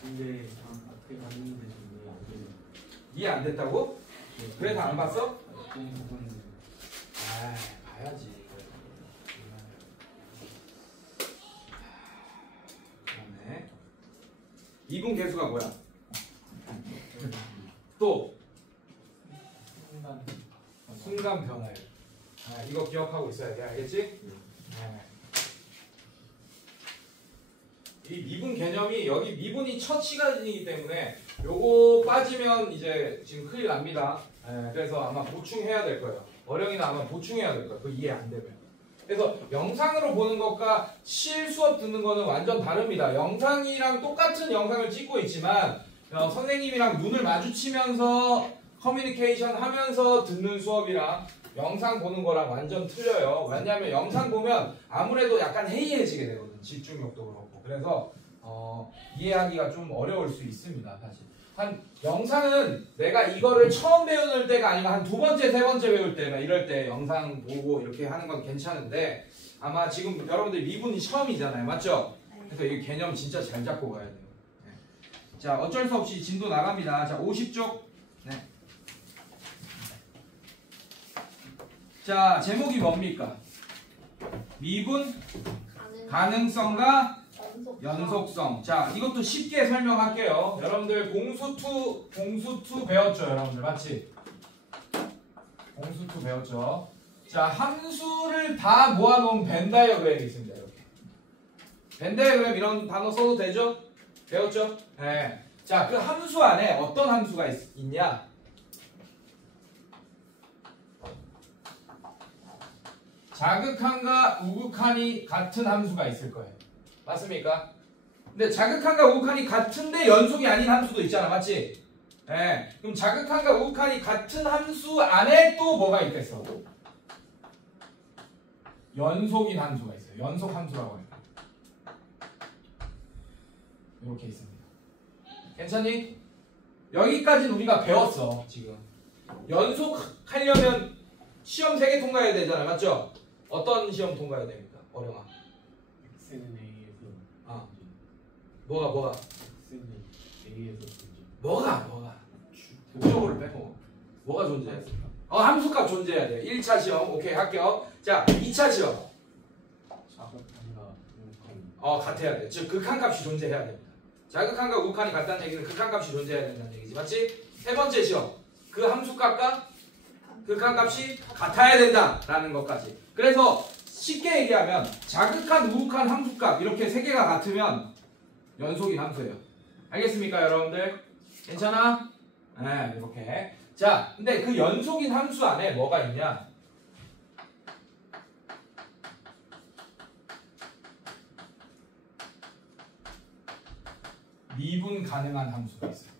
근데 앞에 갔는데 정말 안 돼요. 이해 안 됐다고? 그래서 안 봤어? 어떤 부분은 아, 봐야지. 그러네. 이분 개수가 뭐야? 또 순간 순간 변화율. 아, 이거 기억하고 있어야 돼. 알겠지? 네. 이 미분 개념이 여기 미분이 첫 시간이기 때문에 요거 빠지면 이제 지금 큰일 납니다. 네, 그래서 아마 보충해야 될 거예요. 어령이는 아마 보충해야 될 거예요. 그 이해 안 되면. 그래서 영상으로 보는 것과 실수업 듣는 거는 완전 다릅니다. 영상이랑 똑같은 영상을 찍고 있지만 선생님이랑 눈을 마주치면서 커뮤니케이션 하면서 듣는 수업이랑 영상 보는 거랑 완전 틀려요. 왜냐하면 영상 보면 아무래도 약간 해이해지게 되거든. 집중력도 그렇고. 그래서 이해하기가 좀 어려울 수 있습니다. 사실. 한 영상은 내가 이거를 처음 배우는 때가 아니라 한 두 번째, 세 번째 배울 때, 이럴 때 영상 보고 이렇게 하는 건 괜찮은데 아마 지금 여러분들 미분이 처음이잖아요. 맞죠? 그래서 이 개념 진짜 잘 잡고 가야 돼요. 네. 자, 어쩔 수 없이 진도 나갑니다. 자, 50쪽. 네. 자, 제목이 뭡니까? 미분, 가능성과 연속성. 자, 이것도 쉽게 설명할게요. 여러분들 공수2 배웠죠? 여러분들 맞지? 공수2 배웠죠? 자, 함수를 다 모아놓은 벤 다이어그램이 있습니다. 이렇게. 벤 다이어그램 이런 단어 써도 되죠? 배웠죠? 네. 자, 그 함수 안에 어떤 함수가 있냐? 자극한과 우극한이 같은 함수가 있을 거예요. 맞습니까? 근데 자극한과 우극한이 같은데 연속이 아닌 함수도 있잖아. 맞지? 네. 그럼 자극한과 우극한이 같은 함수 안에 또 뭐가 있겠어? 연속인 함수가 있어요. 연속 함수라고 해요. 이렇게 있습니다. 괜찮니? 여기까지는 우리가 배웠어. 지금 연속하려면 시험 3개 통과해야 되잖아요. 맞죠? 어떤 시험 통과해야 됩니까? 어려워. X는 A에서 아, 뭐가? X는 A에서 존재. 뭐가? 목적어를 빼고 뭐가 존재해야 돼? 함수값 존재해야 돼. 1차 시험 오케이 할게요. 자, 2차 시험 자극한과 우극한 같아야 돼. 즉 극한값이 존재해야 됩니다. 자극한과 우극한이 같다는 얘기는 극한값이 존재해야 된다는 얘기지. 맞지? 세 번째 시험 그 함수값과 극한값이 같아야 된다라는 것까지. 그래서 쉽게 얘기하면 자극한, 우극한, 함수값 이렇게 세 개가 같으면 연속인 함수예요. 알겠습니까, 여러분들? 괜찮아? 네, 이렇게. 자, 근데 그 연속인 함수 안에 뭐가 있냐? 미분 가능한 함수가 있어요.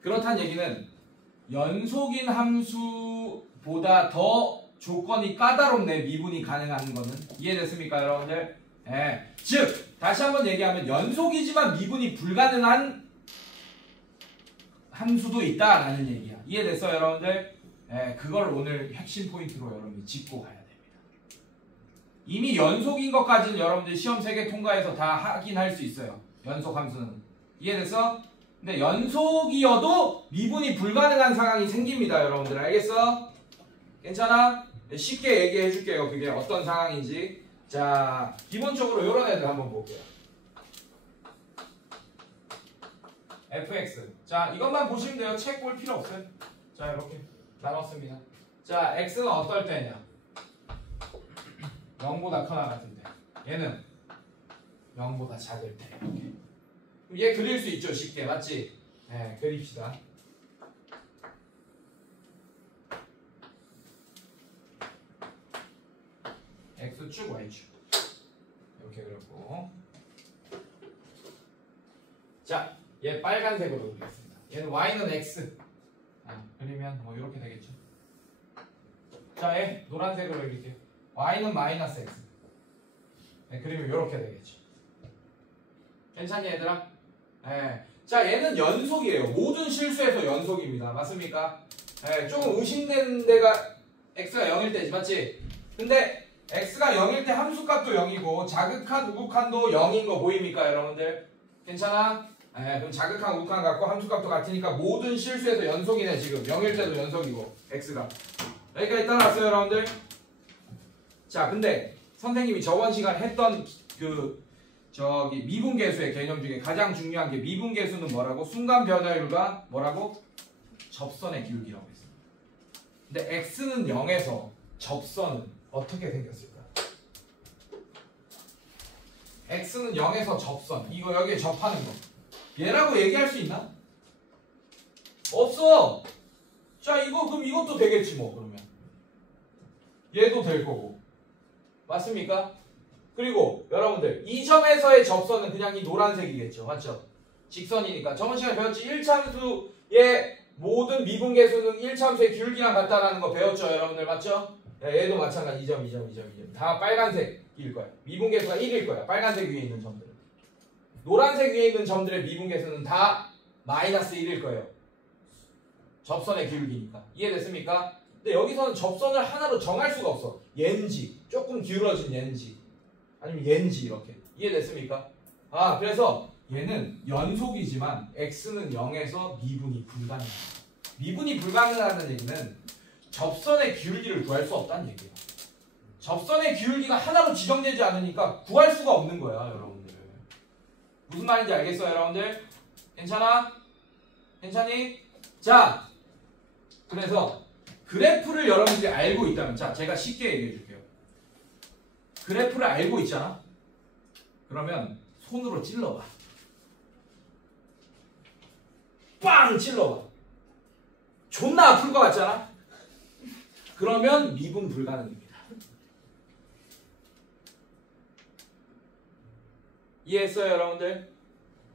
그렇다는 얘기는 연속인 함수보다 더 조건이 까다롭네. 미분이 가능한 거는. 이해됐습니까, 여러분들? 네. 즉 다시 한번 얘기하면 연속이지만 미분이 불가능한 함수도 있다라는 얘기야. 이해됐어요, 여러분들? 네, 그걸 오늘 핵심 포인트로 여러분이 짚고 가야 됩니다. 이미 연속인 것까지는 여러분들 시험 3개 통과해서 다 확인할 수 있어요. 연속 함수는. 이해됐어? 근데 연속이어도 미분이 불가능한 상황이 생깁니다. 여러분들 알겠어? 괜찮아? 쉽게 얘기해 줄게요. 그게 어떤 상황인지. 자, 기본적으로 이런 애들 한번 볼게요. fx. 자, 이것만 보시면 돼요. 책 볼 필요 없어요. 자, 이렇게 나눴습니다. 자, x는 어떨 때냐? 0보다 커나 같을 때. 얘는 0보다 작을 때. 이렇게. 얘 그릴 수 있죠, 쉽게. 맞지? 네, 그립시다. X축, Y축. 이렇게 그렸고. 자, 얘 빨간색으로 그리겠습니다. 얘는 Y는 X. 그리면 뭐 이렇게 되겠죠. 자, 얘 노란색으로 그릴게요. Y는 마이너스 X. 네, 그리면 이렇게 되겠죠. 괜찮니, 얘들아? 네. 자, 얘는 연속이에요. 모든 실수에서 연속입니다. 맞습니까? 네, 조금 의심되는 데가 x가 0일 때지, 맞지? 근데 x가 0일 때 함수값도 0이고 자극한 우극한도 0인 거 보입니까 여러분들? 괜찮아? 네, 그럼 자극한 우극한 같고 함수값도 같으니까 모든 실수에서 연속이네 지금. 0일 때도 연속이고 x가. 여기까지 따라왔어요 여러분들? 자 근데 선생님이 저번 시간에 했던 저기 미분계수의 개념 중에 가장 중요한 게 미분계수는 뭐라고? 순간 변화율과 뭐라고? 접선의 기울기라고 했습니다. 근데 x는 0에서 접선은 어떻게 생겼을까? x는 0에서 접선 이거 여기에 접하는 거 얘라고 얘기할 수 있나? 없어. 자 이거 그럼 이것도 되겠지 뭐 그러면 얘도 될 거고 맞습니까? 그리고 여러분들 이 점에서의 접선은 그냥 이 노란색이겠죠 맞죠? 직선이니까 저번 시간에 배웠지 1차함수의 모든 미분계수는 1차함수의 기울기랑 같다라는 거 배웠죠 여러분들 맞죠? 얘도 마찬가지 2점 다 빨간색일 거야. 미분계수가 1일 거야. 빨간색 위에 있는 점들. 노란색 위에 있는 점들의 미분계수는 다 마이너스 1일 거예요. 접선의 기울기니까. 이해됐습니까? 근데 여기서는 접선을 하나로 정할 수가 없어. 얘인지 조금 기울어진 얘인지 아니면 얘인지 이렇게. 이해됐습니까? 아 그래서 얘는 연속이지만 x는 0에서 미분이 불가능합니다. 미분이 불가능하다는 얘기는 접선의 기울기를 구할 수 없다는 얘기예요. 접선의 기울기가 하나로 지정되지 않으니까 구할 수가 없는 거야 여러분들. 무슨 말인지 알겠어요 여러분들? 괜찮아? 괜찮니? 자 그래서 그래프를 여러분들이 알고 있다면 자 제가 쉽게 얘기해 줄게요. 그래프를 알고 있잖아? 그러면 손으로 찔러봐. 빵 찔러봐. 존나 아플 것 같잖아? 그러면 미분 불가능입니다. 이해했어요 여러분들?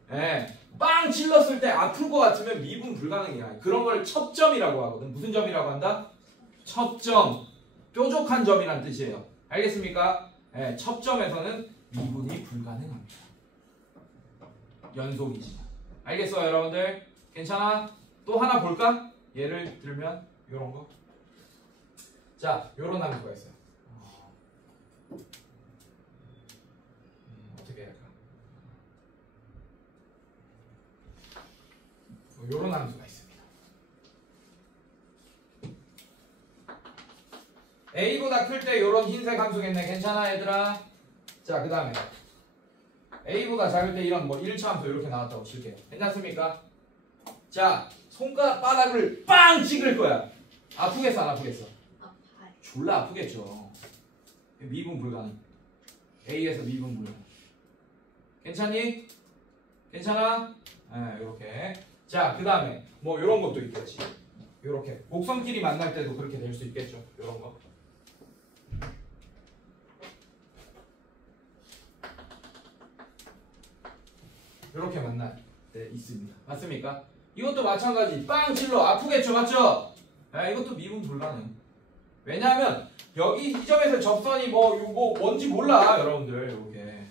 네. 빵 찔렀을 때 아플 것 같으면 미분 불가능이야. 그런 걸 첩점이라고 하거든. 무슨 점이라고 한다? 첩점. 뾰족한 점이란 뜻이에요. 알겠습니까? 네. 첩점에서는 미분이 불가능합니다. 연속이지만. 알겠어요 여러분들? 괜찮아? 또 하나 볼까? 예를 들면 이런 거. 자, 요런 함수가 있어요. 어떻게 할까? 요런 함수가 있습니다. a보다 클 때 요런 흰색 함수겠네. 괜찮아 얘들아? 자, 그 다음에 a보다 작을 때 이런 뭐 1차 함수 이렇게 나왔다고 칠게요. 괜찮습니까? 자, 손가락을 빵 찍을 거야. 아프겠어 안 아프겠어? 졸라 아프겠죠. 미분 불가능. A에서 미분 불가능. 괜찮니? 괜찮아? 네, 이렇게. 자, 그 다음에 뭐 이런 것도 있겠지. 이렇게 곡선끼리 만날 때도 그렇게 될 수 있겠죠. 이런 거. 이렇게 만날 때 있습니다. 맞습니까? 이것도 마찬가지. 빵 찔러 아프겠죠, 맞죠? 네, 이것도 미분 불가능. 왜냐하면 여기 이 점에서 접선이 뭐 뭔지 몰라 여러분들. 이렇게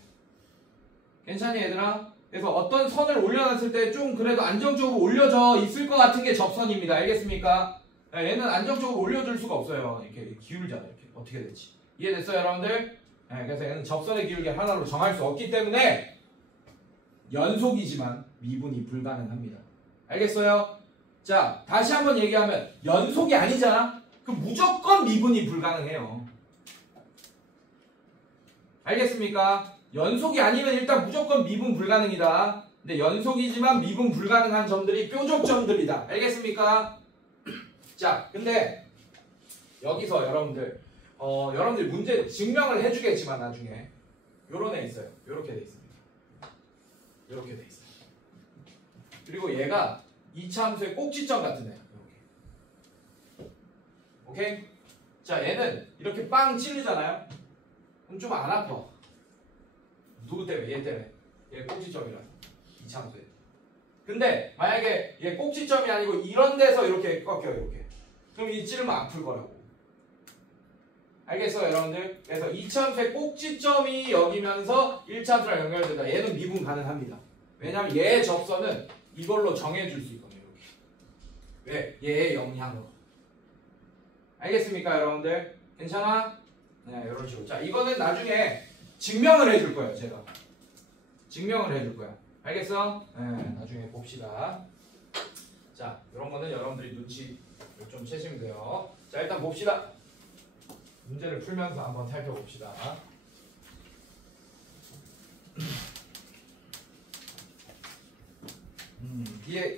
괜찮니 얘들아? 그래서 어떤 선을 올려놨을 때 좀 그래도 안정적으로 올려져 있을 것 같은 게 접선입니다. 알겠습니까? 네, 얘는 안정적으로 올려줄 수가 없어요. 이렇게 기울잖아. 이렇게 어떻게 될지 이해됐어요 여러분들? 네, 그래서 얘는 접선의 기울기 하나로 정할 수 없기 때문에 연속이지만 미분이 불가능합니다. 알겠어요? 자 다시 한번 얘기하면 연속이 아니잖아? 그럼 무조건 미분이 불가능해요. 알겠습니까? 연속이 아니면 일단 무조건 미분 불가능이다. 근데 연속이지만 미분 불가능한 점들이 뾰족점들이다. 알겠습니까? 자, 근데 여기서 여러분들 여러분들 문제 증명을 해주겠지만 나중에 요런 애 있어요. 요렇게 돼 있습니다. 요렇게 돼 있어요. 그리고 얘가 2차 함수의 꼭지점 같은 애야. 오케이? 자, 얘는 이렇게 빵 찔리잖아요? 그럼 좀 안 아파. 누구 때문에? 얘 때문에. 얘 꼭지점이라서. 2차 함수에. 근데 만약에 얘 꼭지점이 아니고 이런 데서 이렇게 꺾여요. 이렇게. 그럼 이 찌르면 아플 거라고. 알겠어요, 여러분들? 그래서 2차 함수의 꼭지점이 여기면서 1차 함수랑 연결된다. 얘는 미분 가능합니다. 왜냐면 얘의 접선은 이걸로 정해줄 수 있거든요. 이렇게. 왜? 얘의 영향으로. 알겠습니까 여러분들? 괜찮아? 네, 이런 식으로. 자, 이거는 나중에 증명을 해줄 거예요, 제가. 증명을 해줄 거야. 알겠어? 네, 나중에 봅시다. 자, 이런 거는 여러분들이 눈치 좀 채시면 돼요. 자, 일단 봅시다. 문제를 풀면서 한번 살펴봅시다.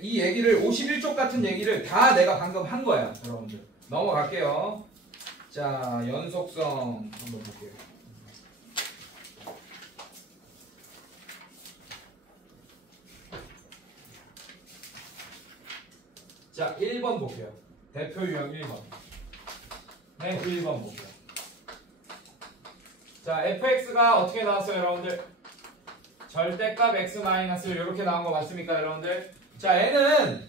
이 얘기를 51쪽 같은 얘기를 다 내가 방금 한 거야, 여러분들. 넘어갈게요. 자, 연속성 한번 볼게요. 자, 1번 볼게요. 대표 유형 1번. 네, 1번 볼게요. 자, fx가 어떻게 나왔어요, 여러분들? 절대값 x-1 이렇게 나온 거 맞습니까, 여러분들? 자, 얘는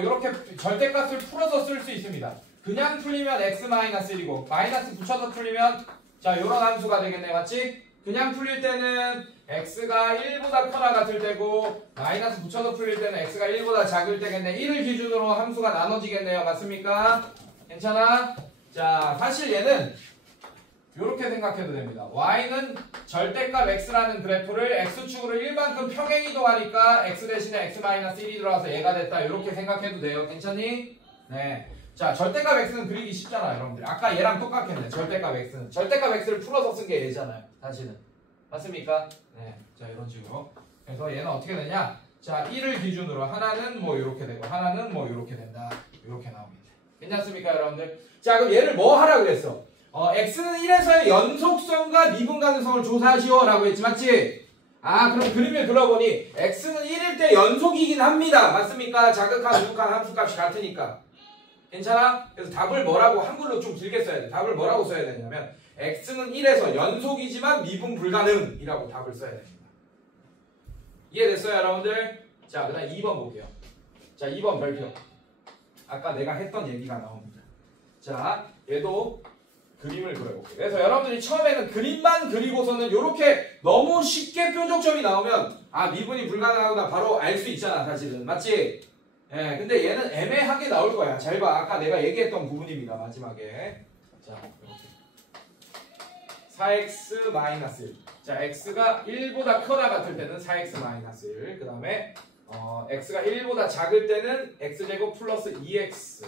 이렇게 절대값을 풀어서 쓸 수 있습니다. 그냥 풀리면 x-1이고 마이너스 붙여서 풀리면 자, 요런 함수가 되겠네, 맞지? 그냥 풀릴 때는 x가 1보다 크거나 같을 때고 마이너스 붙여서 풀릴 때는 x가 1보다 작을 때겠네. 1을 기준으로 함수가 나눠지겠네요. 맞습니까? 괜찮아? 자, 사실 얘는 이렇게 생각해도 됩니다. y는 절대값 x라는 그래프를 x축으로 1만큼 평행이동하니까 x 대신에 x-1이 들어와서 얘가 됐다. 이렇게 생각해도 돼요. 괜찮니? 네. 자, 절대값 x는 그리기 쉽잖아요, 여러분들. 아까 얘랑 똑같겠네. 절대값 x는. 절대값 x를 풀어서 쓴 게 얘잖아요. 사실은. 맞습니까? 네. 자, 이런 식으로. 그래서 얘는 어떻게 되냐? 자, 1을 기준으로 하나는 뭐 이렇게 되고 하나는 뭐 이렇게 된다. 이렇게 나옵니다. 괜찮습니까, 여러분들? 자, 그럼 얘를 뭐 하라 그랬어? x는 1에서의 연속성과 미분 가능성을 조사하시오 라고 했지, 맞지? 아, 그럼 그림을 그려보니 x는 1일 때 연속이긴 합니다. 맞습니까? 자극한, 우극한 함수값이 같으니까. 괜찮아? 그래서 답을 뭐라고 한글로 좀 길게 써야 돼. 답을 뭐라고 써야 되냐면 x는 1에서 연속이지만 미분 불가능이라고 답을 써야 됩니다. 이해됐어요, 여러분들? 자, 그 다음 2번 볼게요. 자, 2번 별표. 아까 내가 했던 얘기가 나옵니다. 자, 얘도 그림을 그려볼게요. 그래서 여러분들이 처음에는 그림만 그리고서는 이렇게 너무 쉽게 뾰족점이 나오면 아, 미분이 불가능하구나 바로 알 수 있잖아, 사실은. 맞지? 예, 근데 얘는 애매하게 나올 거야. 잘 봐. 아까 내가 얘기했던 부분입니다. 마지막에. 자, 이렇게. 4x-1. 자, x가 1보다 크거나 같을 때는 4x-1. 그 다음에 x가 1보다 작을 때는 x제곱 플러스 2x.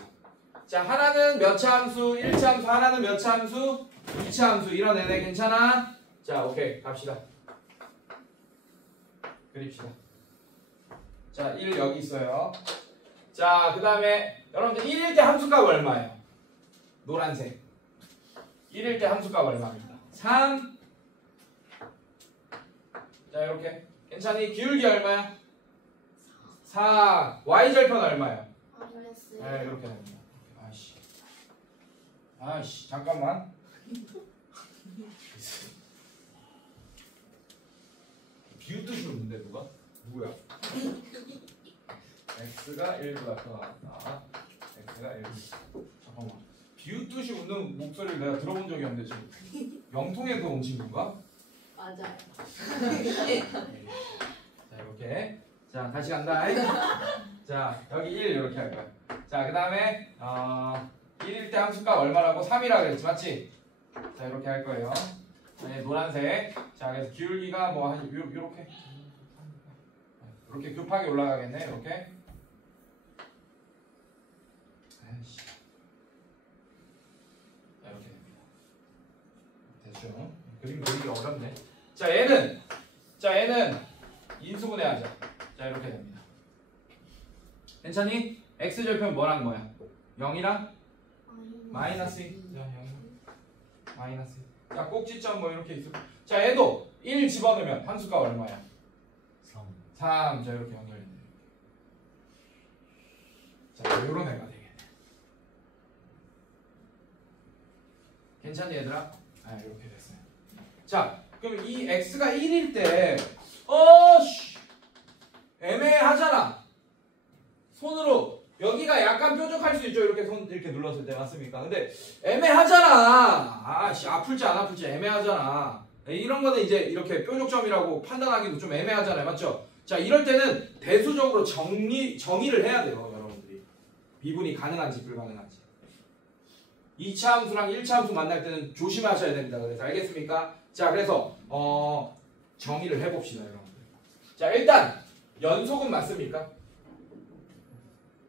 자, 하나는 몇 차 함수? 1차 함수. 하나는 몇 차 함수? 2차 함수. 이런 애네. 괜찮아? 자, 오케이. 갑시다. 그립시다. 자, 1 여기 있어요. 자, 그 다음에 여러분들 1일 때 함수값 얼마예요? 노란색. 1일 때 함수값 얼마입니다? 3. 자, 이렇게. 괜찮니? 기울기 얼마야? 4. y절편 얼마예요? 네, 이렇게 됩니다. 아이씨, 잠깐만. 비웃듯이 웃는데 누가? 누구야? x가 1보다 크다. x가 1. 잠깐만. 비웃듯이 웃는 목소리를 내가 들어본 적이 없는데 지금 영통에서 온 친구인가? 맞아요. 자, 이렇게. 자, 다시 간다. 자, 여기 1 이렇게 할 거야. 자, 그 다음에 1일 때 함수값 얼마라고? 3이라고 그랬지, 맞지? 자, 이렇게 할 거예요. 네, 노란색. 자, 그래서 기울기가 뭐 한 요렇게 이렇게 급하게 올라가겠네. 이렇게. 아이씨. 자, 이렇게 됩니다. 됐죠? 그림 그리기 어렵네. 자, 얘는 인수분해하자. 자, 이렇게 됩니다. 괜찮니? x절편 뭐랑 뭐야? 0이랑 마이너스 2. 자, 0. 마이너스 2. 자, 꼭지점 뭐 이렇게 있어. 자, 얘도 1 집어넣으면 함수값 얼마야? 3. 자, 이렇게 연결했네. 자, 요런 애가 되겠네. 괜찮니, 얘들아? 아, 이렇게 됐어요. 자, 그럼 이 x가 1일 때 애매하잖아. 손으로 여기가 약간 뾰족할 수 있죠. 이렇게 손 이렇게 눌렀을 때 맞습니까? 근데 애매하잖아. 아씨, 아플지 안 아플지 애매하잖아. 이런 거는 이제 이렇게 뾰족점이라고 판단하기도 좀 애매하잖아요. 맞죠? 자, 이럴 때는 대수적으로 정의를 해야 돼요, 여러분들이. 미분이 가능한지 불가능한지. 2차 함수랑 1차 함수 만날 때는 조심하셔야 됩니다. 그래서 알겠습니까? 자, 그래서 정의를 해봅시다, 여러분들. 자, 일단 연속은 맞습니까?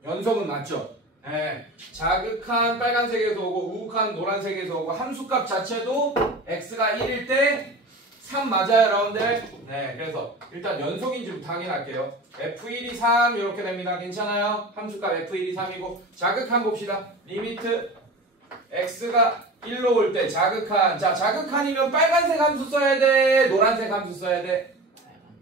연속은 맞죠? 예, 자극한 빨간색에서 오고 우극한 노란색에서 오고 함수값 자체도 x가 1일 때 3 맞아요, 여러분들? 네, 그래서 일단 연속인지부터 확인할게요. f1이 3 이렇게 됩니다. 괜찮아요? 함수값 f1이 3이고 자극한 봅시다. 리미트 x가 1로 올 때 자극한. 자, 자극한이면 빨간색 함수 써야 돼? 노란색 함수 써야 돼?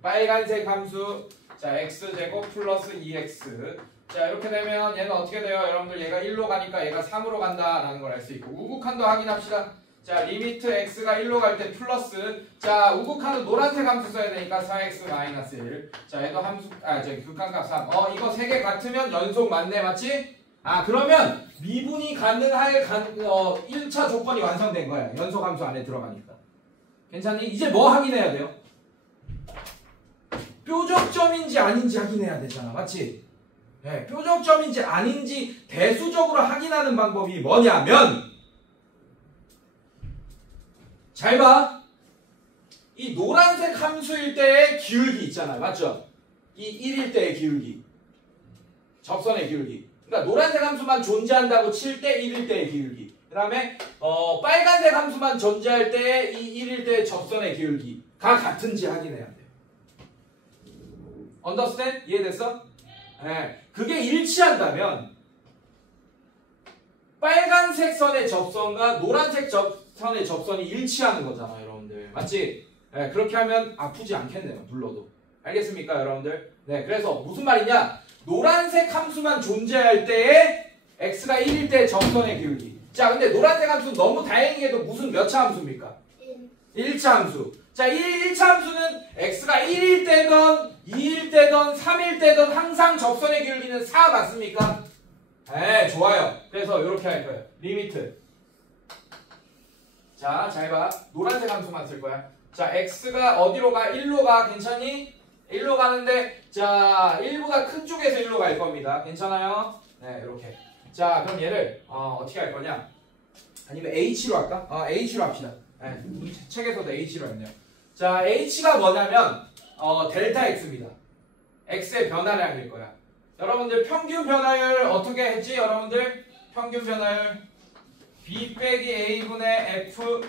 빨간색 함수. 자, x제곱 플러스 2x. 자, 이렇게 되면 얘는 어떻게 돼요? 여러분들 얘가 1로 가니까 얘가 3으로 간다라는 걸 알 수 있고 우극한도 확인합시다. 자, 리미트 x가 1로 갈 때 플러스. 자, 우극한은 노란색 함수 써야 되니까 4x 마이너스 1. 자, 얘도 함수 저기 극한값 3. 이거 3개 같으면 연속 맞네, 맞지? 그러면 미분이 가능할 1차 조건이 완성된 거야. 연속 함수 안에 들어가니까. 괜찮니? 이제 뭐 확인해야 돼요? 뾰족점인지 아닌지 확인해야 되잖아. 맞지? 네, 뾰족점인지 아닌지 대수적으로 확인하는 방법이 뭐냐면 잘 봐. 이 노란색 함수일 때의 기울기 있잖아요. 맞죠? 이 1일 때의 기울기. 접선의 기울기. 그러니까 노란색 함수만 존재한다고 칠 때 1일 때의 기울기. 그 다음에 빨간색 함수만 존재할 때 이 1일 때의 접선의 기울기가 같은지 확인해야 돼요. Understand? 이해됐어? 네. 그게 일치한다면 빨간색 선의 접선과 노란색 선의 접선이 일치하는 거잖아, 여러분들. 맞지? 네, 그렇게 하면 아프지 않겠네요, 눌러도. 알겠습니까, 여러분들? 네, 그래서 무슨 말이냐? 노란색 함수만 존재할 때에 x가 1일 때 접선의 기울기. 자, 근데 노란색 함수는 너무 다행히도 무슨 몇 차 함수입니까? 1차 함수. 자, 1차 함수는 x가 1일 때든 2일 때든 3일 때든 항상 접선의 기울기는 4 맞습니까? 네, 좋아요. 그래서 이렇게 할 거예요. 리미트. 자, 잘 봐. 노란색 함수만 쓸 거야. 자, x가 어디로 가? 1로 가. 괜찮니? 1로 가는데 자, 1보다 큰 쪽에서 1로 갈 겁니다. 괜찮아요? 네, 이렇게. 자, 그럼 얘를 어떻게 할 거냐? 아니면 h로 할까? h로 합시다. 네, 책에서도 h로 했네요. 자, h가 뭐냐면 델타 x입니다. x의 변화량일 거야. 여러분들 평균 변화율 어떻게 했지? 여러분들 평균 변화율 b 빼기 a분의 f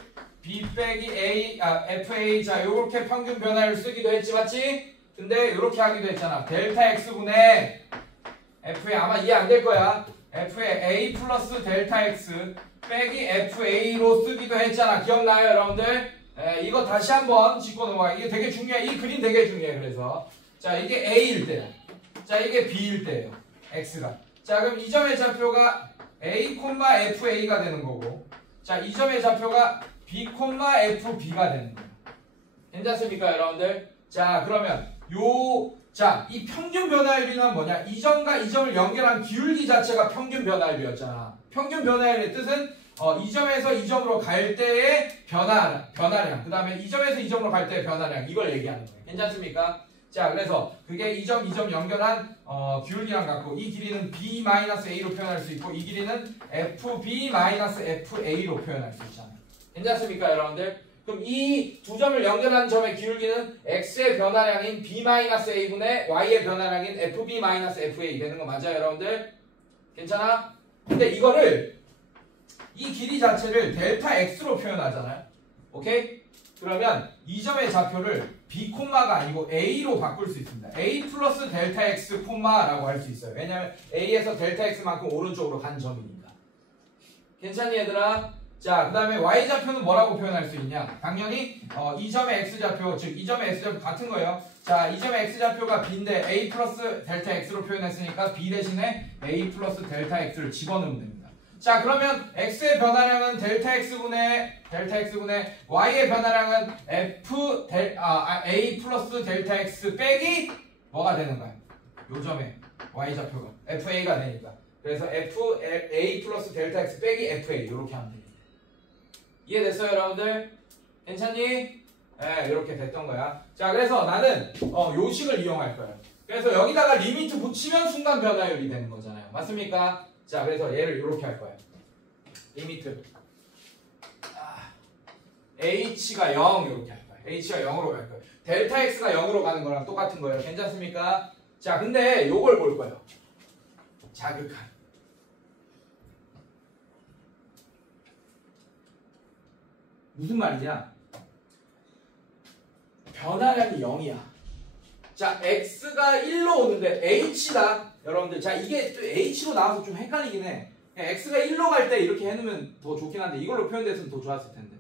b 빼기 a fa. 자, 요렇게 평균 변화율 쓰기도 했지, 맞지? 근데 요렇게 하기도 했잖아. 델타 x분의 f의 아마 이해 안 될 거야. f의 a 플러스 델타 x 빼기 fa로 쓰기도 했잖아. 기억나요, 여러분들? 네, 이거 다시 한번 짚고 넘어가. 이게 되게 중요해. 이 그림 되게 중요해. 그래서 자, 이게 a일 때야. 자, 이게 b일 때예요. x가. 자, 그럼 이 점의 좌표가 a, fa가 되는 거고, 자, 이 점의 좌표가 b, fb가 되는 거예요. 괜찮습니까, 여러분들? 자, 그러면 자, 이 평균 변화율이란 뭐냐? 이 점과 이 점을 연결한 기울기 자체가 평균 변화율이었잖아. 평균 변화율의 뜻은 이 점에서 이 점으로 갈 때의 변화량, 그 다음에 이 점에서 이 점으로 갈 때의 변화량, 이걸 얘기하는 거예요. 괜찮습니까? 자, 그래서 그게 이 점 연결한 기울기랑 같고, 이 길이는 b-a로 표현할 수 있고, 이 길이는 fb-fa로 표현할 수 있잖아요. 괜찮습니까, 여러분들? 그럼 이 두 점을 연결한 점의 기울기는 x의 변화량인 b-a분의 y의 변화량인 fb-fa 되는 거 맞아요, 여러분들? 괜찮아? 근데 이거를 이 길이 자체를 델타 x로 표현하잖아요. 오케이? 그러면 이 점의 좌표를 b 콤마가 아니고 a로 바꿀 수 있습니다. a 플러스 델타 x 콤마라고 할 수 있어요. 왜냐하면 a에서 델타 x만큼 오른쪽으로 간 점이니까. 괜찮니, 얘들아? 자, 그 다음에 y좌표는 뭐라고 표현할 수 있냐? 당연히 이 점의 x좌표, 즉 이 점의 x좌표 같은 거예요. 자, 이 점의 x좌표가 b인데 a 플러스 델타 x로 표현했으니까 b 대신에 a 플러스 델타 x를 집어넣으면 됩니다. 자, 그러면 x의 변화량은 델타 x분의 y의 변화량은 a 플러스 델타 x 빼기 뭐가 되는 거야? 요 점에 y좌표가 fa가 되니까. 그래서 a 플러스 델타 x 빼기 fa 이렇게 하면 됩니다. 이해됐어요, 여러분들? 괜찮니? 네, 이렇게 됐던 거야. 자, 그래서 나는 요식을 이용할 거예요. 그래서 여기다가 리미트 붙이면 순간 변화율이 되는 거잖아요. 맞습니까? 자, 그래서 얘를 이렇게 할 거예요. 리미트 h가 0 이렇게 할 거예요. h가 0으로 갈 거예요. 델타 x가 0으로 가는 거랑 똑같은 거예요. 괜찮습니까? 자, 근데 요걸 볼 거예요. 자극한. 무슨 말이냐? 변화량이 0이야. 자, x가 1로 오는데 h다. 여러분들, 자, 이게 또 h로 나와서 좀 헷갈리긴 해. 그냥 x가 1로 갈 때 이렇게 해놓으면 더 좋긴 한데 이걸로 표현됐으면 더 좋았을 텐데.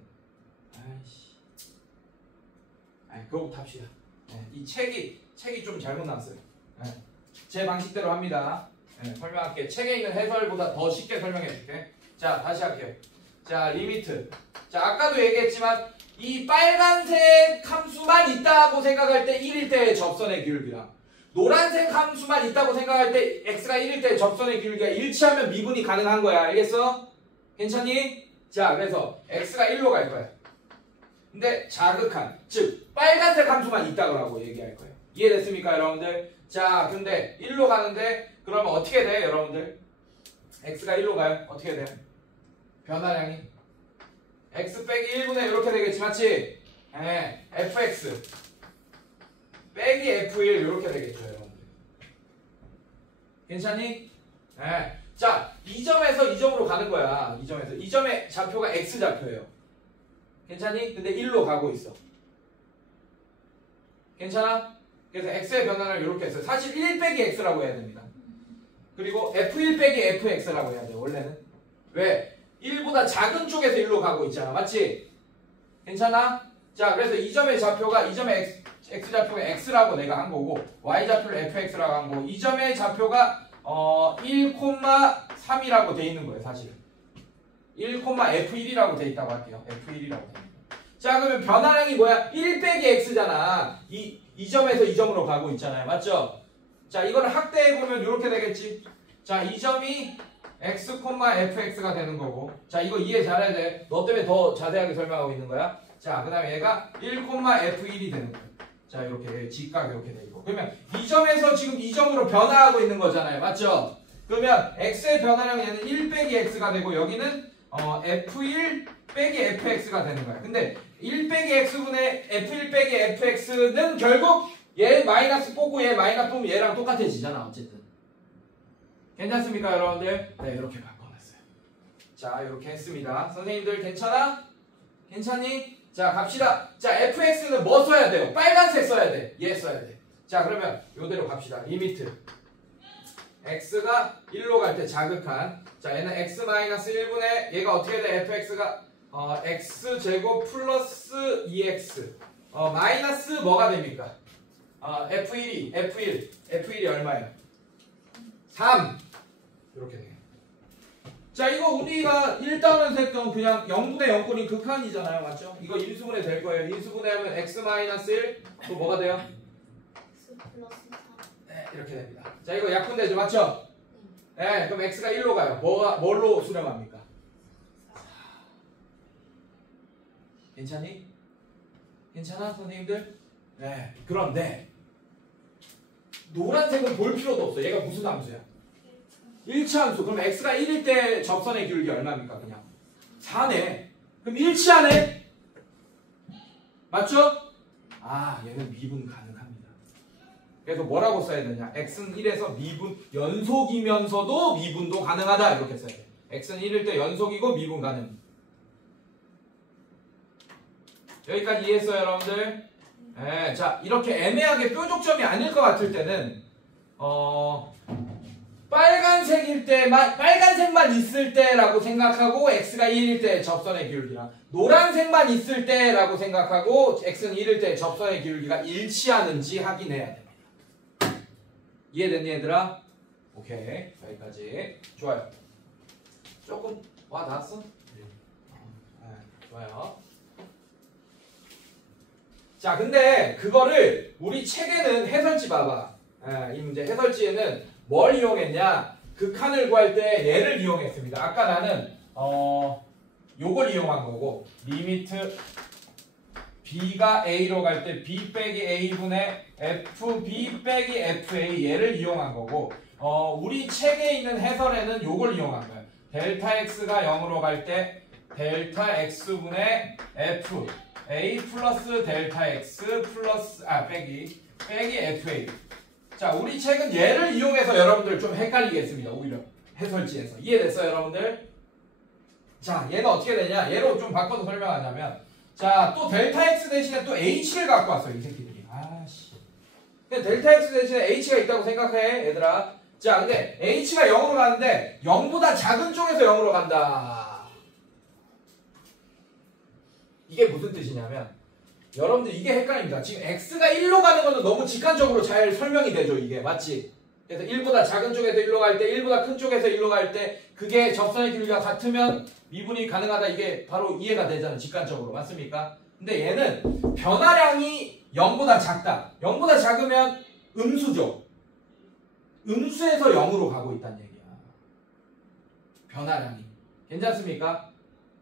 아이씨. 그거부터 합시다. 네, 이 책이 좀 잘못 나왔어요. 네, 제 방식대로 합니다. 네, 설명할게. 책에 있는 해설보다 더 쉽게 설명해 줄게. 자, 다시 할게요. 자, 리미트. 자, 아까도 얘기했지만 이 빨간색 함수만 있다고 생각할 때 1일 때의 접선의 기울기랑 노란색 함수만 있다고 생각할 때 x가 1일 때의 접선의 기울기가 일치하면 미분이 가능한 거야. 알겠어? 괜찮니? 자, 그래서 x가 1로 갈 거야. 근데 자극한, 즉 빨간색 함수만 있다고 얘기할 거예요. 이해됐습니까, 여러분들? 자, 근데 1로 가는데 그러면 어떻게 돼, 여러분들? x가 1로 가요. 어떻게 돼? 변화량이 x 빼기 1분의 이렇게 되겠지, 맞지? 네, fx 빼기 f1 이렇게 되겠죠, 여러분들. 괜찮니? 네. 자, 이 점에서 이 점으로 가는 거야. 이 점에서 이 점의 좌표가 x 좌표예요. 괜찮니? 근데 1로 가고 있어. 괜찮아? 그래서 x의 변화를 이렇게 했어요. 사실 1 빼기 x라고 해야 됩니다. 그리고 f1 빼기 fx라고 해야 돼요, 원래는. 왜? 1보다 작은 쪽에서 1로 가고 있잖아. 맞지? 괜찮아? 자, 그래서 이 점의 좌표가, 이 점의 x 좌표가 x라고 내가 한 거고, y 좌표를 fx라고 한 거고, 이 점의 좌표가 1,3이라고 돼 있는 거예요, 사실. 1,f1이라고 돼 있다고 할게요. f1이라고 돼 있는 거예요. 자, 그러면 변화량이 뭐야? 1 빼기 x잖아. 이 점에서 이 점으로 가고 있잖아요. 맞죠? 자, 이거를 확대해보면 이렇게 되겠지? 자, 이 점이 x, fx가 되는 거고. 자, 이거 이해 잘해야 돼. 너 때문에 더 자세하게 설명하고 있는 거야. 자, 그 다음에 얘가 1,f1이 되는 거야. 자, 이렇게 직각 이렇게 돼 있고. 그러면 이 점에서 지금 이 점으로 변화하고 있는 거잖아요. 맞죠? 그러면 x의 변화량 얘는 1 빼기 x가 되고 여기는 f1 빼기 fx가 되는 거야. 근데 1 빼기 x분의 f1 빼기 fx는 결국 얘 마이너스 뽑고 얘 마이너스 뽑으면 얘랑 똑같아지잖아. 어쨌든. 괜찮습니까, 여러분들? 네, 이렇게 바꿔놨어요. 자, 이렇게 했습니다. 선생님들 괜찮아? 괜찮니? 자, 갑시다. 자, fx는 뭐 써야 돼요? 빨간색 써야 돼. 얘 써야 돼. 자, 그러면 이대로 갑시다. 리미트. x가 1로 갈 때 자극한. 자, 얘는 x-1분의 얘가 어떻게 돼? fx가 x제곱 플러스 2x. 마이너스 뭐가 됩니까? f1이 얼마예요? 3. 이렇게 돼요. 자, 이거 우리가 1단원 색동 그냥 0분의 0꼴인 극한이잖아요. 맞죠? 이거 인수분해 될 거예요. 인수분해 하면 x-1 또 뭐가 돼요? x 플러스 4. 네, 이렇게 됩니다. 자, 이거 약분되죠. 맞죠? 네, 그럼 x가 1로 가요. 뭘로 수렴합니까? 괜찮니? 괜찮아, 선생님들? 네, 그런데 노란색은 볼 필요도 없어. 얘가 무슨 함수야? 1차함수. 그럼 x가 1일 때 접선의 기울기 얼마입니까? 그냥 4네. 그럼 일치하네? 맞죠? 아, 얘는 미분 가능합니다. 그래서 뭐라고 써야 되냐? x는 1에서 미분, 연속이면서도 미분도 가능하다. 이렇게 써야 돼. x는 1일 때 연속이고 미분 가능. 여기까지 이해했어요, 여러분들? 네, 자, 이렇게 애매하게 뾰족점이 아닐 것 같을 때는 빨간색만 있을 때라고 생각하고 x가 1일 때 접선의 기울기랑 노란색만 있을 때라고 생각하고 x는 1일 때 접선의 기울기가 일치하는지 확인해야 됩니다. 이해됐니, 얘들아? 오케이, 여기까지. 좋아요. 조금 와닿았어? 네, 좋아요. 자, 근데 그거를 우리 책에는 해설지 봐봐. 이 문제 해설지에는 뭘 이용했냐? 극한을 구할 때 얘를 이용했습니다. 아까 나는 요걸 이용한 거고, 리미트 b가 a로 갈 때 b 빼기 a분의 fb 빼기 fa 얘를 이용한 거고, 우리 책에 있는 해설에는 요걸 이용한 거예요. 델타 x가 0으로 갈 때 델타 x분의 f a 플러스 델타 x 플러스 빼기 fa. 자, 우리 책은 얘를 이용해서 여러분들 좀 헷갈리게 했습니다. 오히려 해설지에서. 이해됐어요, 여러분들? 자, 얘는 어떻게 되냐? 얘로 좀 바꿔서 설명하자면, 자, 또 델타 x 대신에 또 h를 갖고 왔어요, 이 새끼들이. 아씨. 근데 델타 x 대신에 h가 있다고 생각해, 얘들아. 자, 근데 h가 0으로 가는데 0보다 작은 쪽에서 0으로 간다. 이게 무슨 뜻이냐면, 여러분들 이게 헷갈립니다. 지금 x가 1로 가는 거는 너무 직관적으로 잘 설명이 되죠, 이게. 맞지? 그래서 1보다 작은 쪽에서 1로 갈 때, 1보다 큰 쪽에서 1로 갈 때, 그게 접선의 길이가 같으면 미분이 가능하다. 이게 바로 이해가 되잖아요, 직관적으로. 맞습니까? 근데 얘는 변화량이 0보다 작다. 0보다 작으면 음수죠. 음수에서 0으로 가고 있다는 얘기야. 변화량이. 괜찮습니까?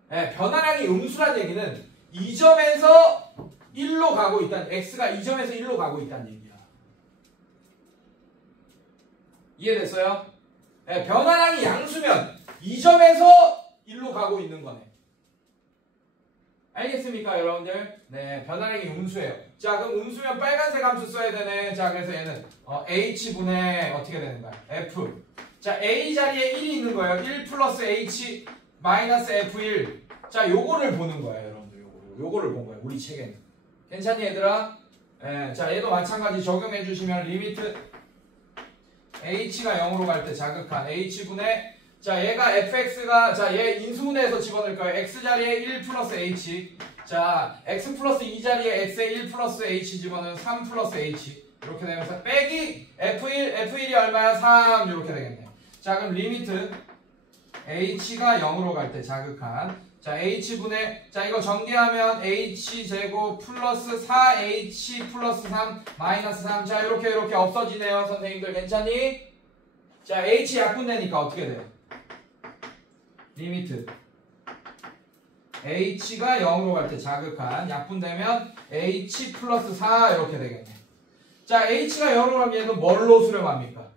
네, 변화량이 음수란 얘기는 이 점에서 1로 가고 있다는, x가 이 점에서 1로 가고 있다는 얘기야. 이해됐어요? 네, 변화량이 양수면 이 점에서 1로 가고 있는 거네. 알겠습니까, 여러분들? 네, 변화량이 음수예요. 자, 그럼 음수면 빨간색 함수 써야 되네. 자, 그래서 얘는 h분의 어떻게 되는 거야? f. 자, a 자리에 1이 있는 거예요. 1 플러스 h 마이너스 f1. 자, 요거를 보는 거예요, 여러분들. 요거를 본 거예요, 우리 책에는. 괜찮니, 얘들아? 네, 자, 얘도 마찬가지 적용해 주시면 리미트 h가 0으로 갈 때 자극한 h분의, 자, 얘가 fx가, 자, 얘 인수분해해서 집어넣을 거예요. x 자리에 1 플러스 h. 자, x 플러스 2 자리에 x에 1 플러스 h 집어넣으면 3 플러스 h. 이렇게 되면서 빼기 f1이 얼마야? 3. 이렇게 되겠네요. 자, 그럼 리미트 h가 0으로 갈 때 자극한, 자, h분의, 자, 이거 전개하면 h제곱 플러스 4h 플러스 3 마이너스 3. 자, 이렇게 없어지네요. 선생님들 괜찮니? 자, h 약분되니까 어떻게 돼요? 리미트 h가 0으로 갈 때 자극한, 약분되면 h 플러스 4 이렇게 되겠네. 자, h가 0으로 가면 얘는 뭘로 수렴합니까?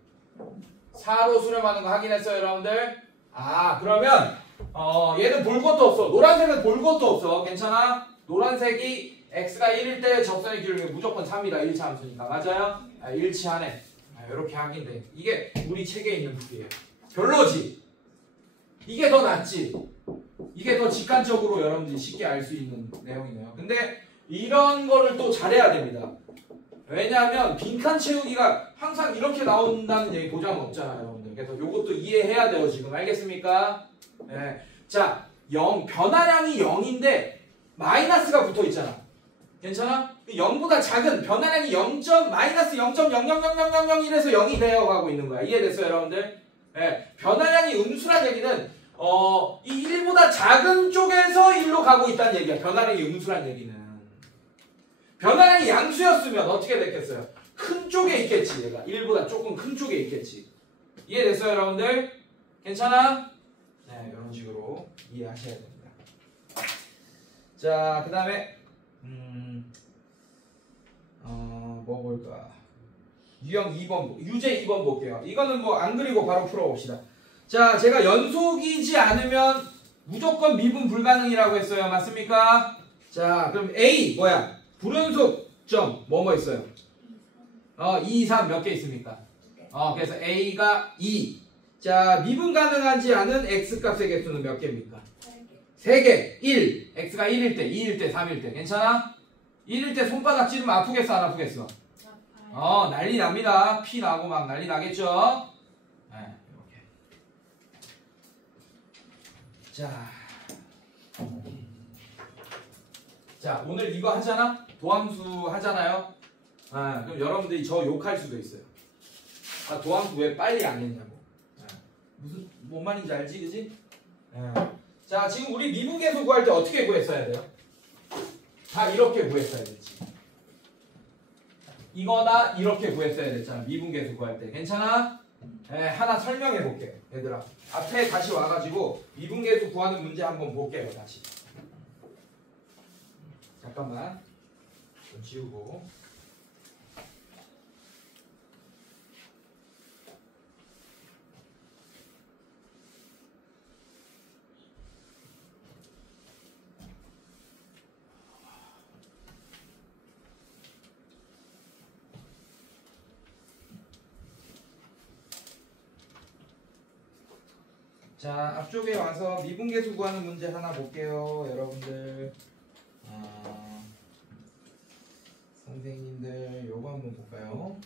4로 수렴하는 거 확인했어요, 여러분들? 아, 그러면 얘는 볼 것도 없어. 노란색은 볼 것도 없어. 괜찮아? 노란색이 x가 1일 때 접선의 기울기는 무조건 3이다. 1차 함수니까. 맞아요? 아, 일치하네. 이렇게 하긴데. 이게 우리 책에 있는 풀이에요. 별로지? 이게 더 낫지? 이게 더 직관적으로 여러분들이 쉽게 알 수 있는 내용이네요. 근데 이런 거를 또 잘해야 됩니다. 왜냐하면 빈칸 채우기가 항상 이렇게 나온다는 얘기 보장은 없잖아요, 여러분들. 그래서 이것도 이해해야 돼요, 지금. 알겠습니까? 네. 자, 변화량이 0인데 마이너스가 붙어 있잖아. 괜찮아? 0보다 작은 변화량이 마이너스 0.0000001에서 0이 되어 가고 있는 거야. 이해됐어요, 여러분들? 네. 변화량이 음수란 얘기는 이 1보다 작은 쪽에서 1로 가고 있다는 얘기야. 변화량이 음수란 얘기는. 변화량이 양수였으면 어떻게 됐겠어요? 큰 쪽에 있겠지, 얘가. 1보다 조금 큰 쪽에 있겠지. 이해됐어요, 여러분들? 괜찮아? 네, 이런 식으로 이해하셔야 됩니다. 자, 그 다음에 뭐 볼까? 유형 2번, 유제 2번 볼게요. 이거는 뭐 안 그리고 바로 풀어봅시다. 자, 제가 연속이지 않으면 무조건 미분 불가능이라고 했어요. 맞습니까? 자, 그럼 A 뭐야? 불연속점 뭐 있어요? 2, 3 몇 개 있습니까? 그래서 A가 2. 자, 미분 가능하지 않은 X값의 개수는 몇 개입니까? 3개. 1. X가 1일 때, 2일 때, 3일 때. 괜찮아? 1일 때 손바닥 찌르면 아프겠어, 안 아프겠어? 난리 납니다. 피 나고 막 난리 나겠죠? 네, 이렇게. 자, 오늘 이거 하잖아? 도함수 하잖아요? 그럼 여러분들이 저 욕할 수도 있어요. 도함수 왜 빨리 안 했냐고. 뭔 말인지 알지, 그지? 자, 지금 우리 미분계수 구할 때 어떻게 구했어야 돼요? 다 이렇게 구했어야 됐지. 이거나 이렇게 구했어야 됐잖아. 미분계수 구할 때. 괜찮아? 하나 설명해 볼게요. 얘들아. 앞에 다시 와가지고 미분계수 구하는 문제 한번 볼게요. 다시. 잠깐만. 좀 지우고. 자, 앞쪽에 와서 미분계수 구하는 문제 하나 볼게요, 여러분들. 선생님들 요거 한번 볼까요?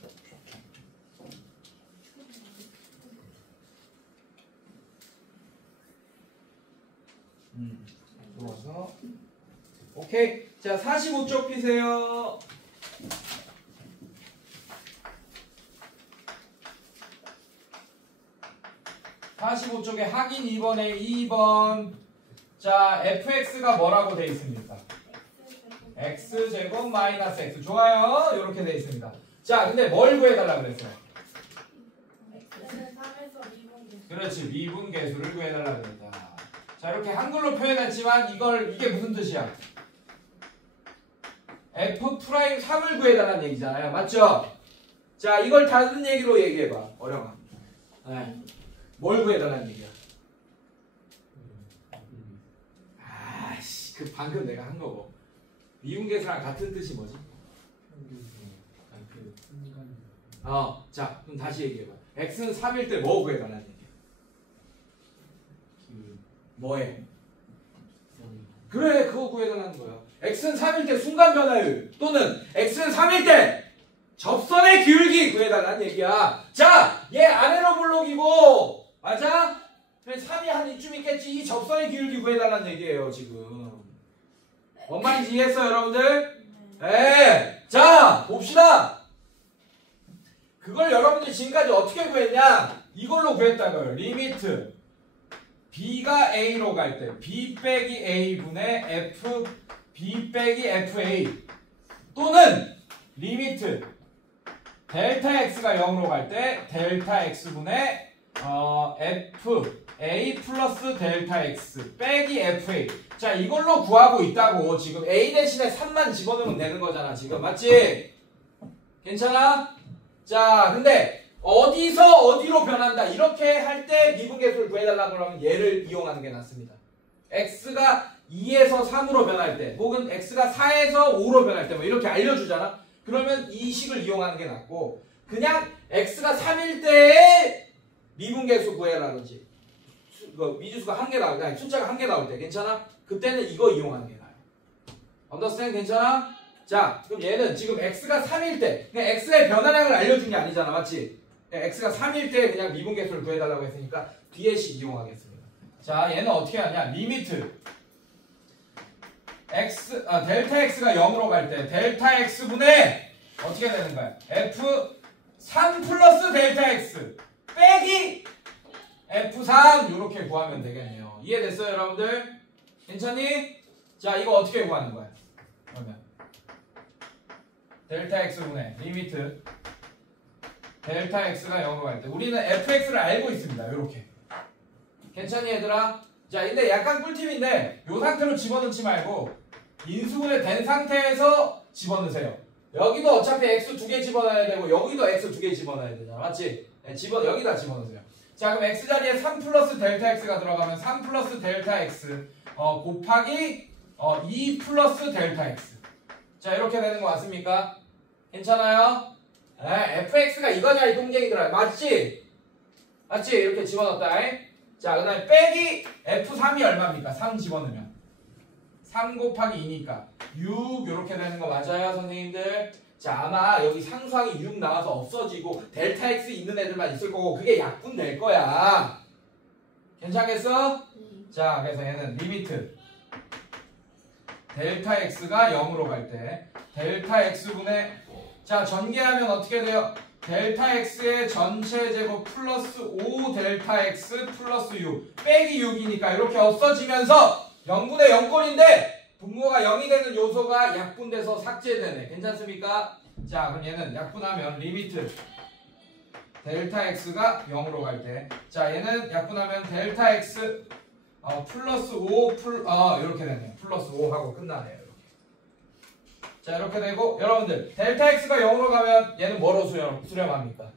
좋아서 오케이. 자, 45쪽 피세요. 45쪽에 확인 2번에 2번. 자, fx가 뭐라고 돼 있습니까? x제곱 마이너스 x. 좋아요. 이렇게 돼 있습니다. 자, 근데 뭘 구해달라고 그랬어요? X는 3에서 미분계수. 그렇지. 미분계수를 구해달라고 그랬다. 자, 이렇게 한글로 표현했지만 이게 무슨 뜻이야? f'3을 구해달라는 얘기잖아요. 맞죠? 자, 이걸 다른 얘기로 얘기해봐. 어려워. 네. 뭘 구해달라는 얘기야? 아씨, 그 방금 내가 한 거고. 미분계수랑 같은 뜻이 뭐지? 그 순간. 자, 그럼 다시 얘기해봐. x는 3일 때 뭐 구해달라는 얘기야? 그 뭐해? 선. 그래, 그거 구해달라는 거야. x는 3일 때 순간 변화율 또는 x는 3일 때 접선의 기울기 구해달라는 얘기야. 자, 얘 아래로 블록이고 맞아? 3이 한 이쯤 있겠지. 이 접선의 기울기 구해달라는 얘기예요, 지금. 뭔 말인지 이해했어요, 여러분들? 네. 자, 봅시다. 그걸 여러분들이 지금까지 어떻게 구했냐? 이걸로 구했다고요. 리미트 b가 a로 갈 때 b 빼기 a분의 f b 빼기 fa 또는 리미트 델타 x가 0으로 갈 때 델타 x분의 f a 플러스 델타 x 빼기 fa. 자, 이걸로 구하고 있다고. 지금 a 대신에 3만 집어넣으면 되는 거잖아, 지금. 맞지? 괜찮아? 자, 근데 어디서 어디로 변한다 이렇게 할 때 미분계수를 구해달라고 하면 얘를 이용하는 게 낫습니다. x가 2에서 3으로 변할 때 혹은 x가 4에서 5로 변할 때 뭐 이렇게 알려주잖아. 그러면 이 식을 이용하는 게 낫고 그냥 x가 3일 때에 미분계수 구해라든지 미지수가 1개 나올 때, 아니 숫자가 1개 나올 때 괜찮아? 그때는 이거 이용하는 게 나아요. 언더스탠드 괜찮아? 자, 그럼 얘는 지금 x가 3일 때 그냥 x의 변화량을 알려준 게 아니잖아, 맞지? x가 3일 때 그냥 미분계수를 구해달라고 했으니까 뒤에 식 이용하겠습니다. 자, 얘는 어떻게 하냐? 리미트 델타 x가 0으로 갈 때 델타 x분의 어떻게 되는 거야? f3 플러스 델타 x 빼기 f3 이렇게 구하면 되겠네요. 이해됐어요, 여러분들? 괜찮니? 자, 이거 어떻게 구하는 거야? 그러면 델타 x분의 리미트 델타 x가 0으로 갈 때 우리는 fx를 알고 있습니다. 이렇게. 괜찮니, 얘들아? 자, 근데 약간 꿀팁인데 이 상태로 집어넣지 말고 인수분해 된 상태에서 집어넣으세요. 여기도 어차피 x 2개 집어넣어야 되고 여기도 x 2개 집어넣어야 되잖아. 맞지? 네, 여기다 집어넣으세요. 자, 그럼 x 자리에 3 플러스 델타 x가 들어가면 3 플러스 델타 x 곱하기 2 플러스 델타 x. 자, 이렇게 되는 거 맞습니까? 괜찮아요? 네, fx가 이거냐 이 똥쟁이들아. 맞지? 맞지? 이렇게 집어넣었다. 자, 그 다음에 빼기 f3이 얼마입니까? 3 집어넣으면 3 곱하기 2니까 6 이렇게 되는 거 맞아요, 선생님들? 자, 아마 여기 상수항이 6 나와서 없어지고 델타 x 있는 애들만 있을 거고 그게 약분 될 거야. 괜찮겠어? 자, 그래서 얘는 리미트 델타 x가 0으로 갈 때 델타 x분의 자, 전개하면 어떻게 돼요? 델타 x의 전체 제곱 플러스 5 델타 x 플러스 6 빼기 6이니까 이렇게 없어지면서 0분의 0꼴인데 분모가 0이 되는 요소가 약분돼서 삭제되네. 괜찮습니까? 자, 그럼 얘는 약분하면 리미트 델타 x가 0으로 갈 때 자, 얘는 약분하면 델타 x 플러스 5 이렇게 되네요. 플러스 5 하고 끝나네요. 이렇게. 자, 이렇게 되고 여러분들 델타 x가 0으로 가면 얘는 뭐로 수렴합니까?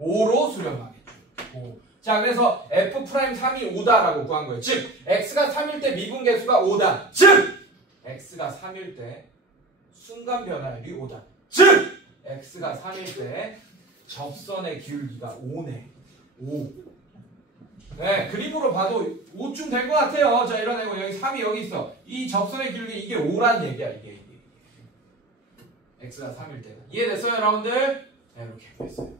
5로 수렴하겠죠. 5. 자, 그래서 f'3이 5다라고 구한 거예요. 즉 x가 3일 때 미분계수가 5다. 즉 x가 3일 때 순간 변화율이 5다. 즉 x가 3일 때 접선의 기울기가 5네. 5. 네, 그림으로 봐도 5쯤 될 것 같아요. 자, 이런 애고 여기 3이 여기 있어. 이 접선의 길이 이게 5란 얘기야, 이게. x가 3일 때가. 이해됐어요, 여러분들? 네, 이렇게 됐어요.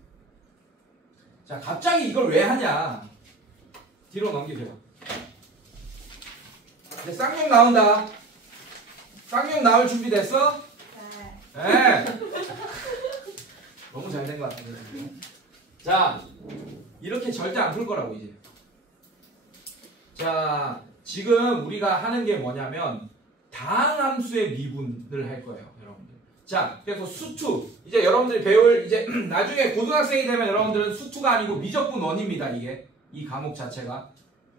자, 갑자기 이걸 왜 하냐? 뒤로 넘기세요. 이제 쌍용 나온다. 쌍용 나올 준비 됐어? 네. 네. 너무 잘 된 것 같은데 지금. 자, 이렇게 절대 안 풀 거라고 이제. 자, 지금 우리가 하는 게 뭐냐면 다항함수의 미분을 할 거예요, 여러분들. 자, 그래서 수투. 이제 여러분들이 배울 이제 나중에 고등학생이 되면 여러분들은 수투가 아니고 미적분 원입니다. 이게 이 과목 자체가.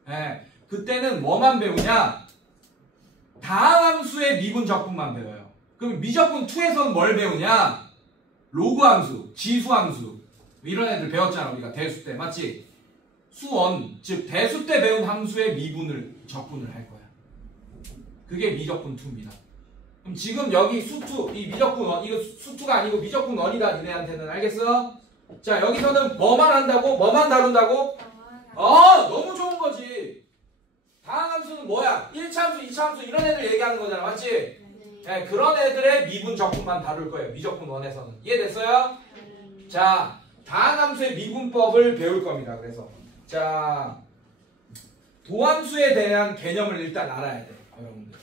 예. 그때는 뭐만 배우냐? 다항함수의 미분 적분만 배워요. 그럼 미적분 2에서는 뭘 배우냐? 로그함수, 지수함수 이런 애들 배웠잖아 우리가 대수 때 맞지? 수원 즉 대수 때 배운 함수의 미분을 적분을 할 거야. 그게 미적분 2입니다. 그럼 지금 여기 수투 이 미적분 원 이거 수투가 아니고 미적분 원이다 니네한테는 알겠어? 자 여기서는 뭐만 한다고? 뭐만 다룬다고? 너무 좋은 거지. 다항함수는 뭐야? 1차 함수, 2차 함수 이런 애들 얘기하는 거잖아 맞지? 네, 그런 애들의 미분 적분만 다룰 거예요. 미적분 원에서는. 이해됐어요? 자, 다항함수의 미분법을 배울 겁니다. 그래서 자, 도함수에 대한 개념을 일단 알아야 돼요. 여러분들.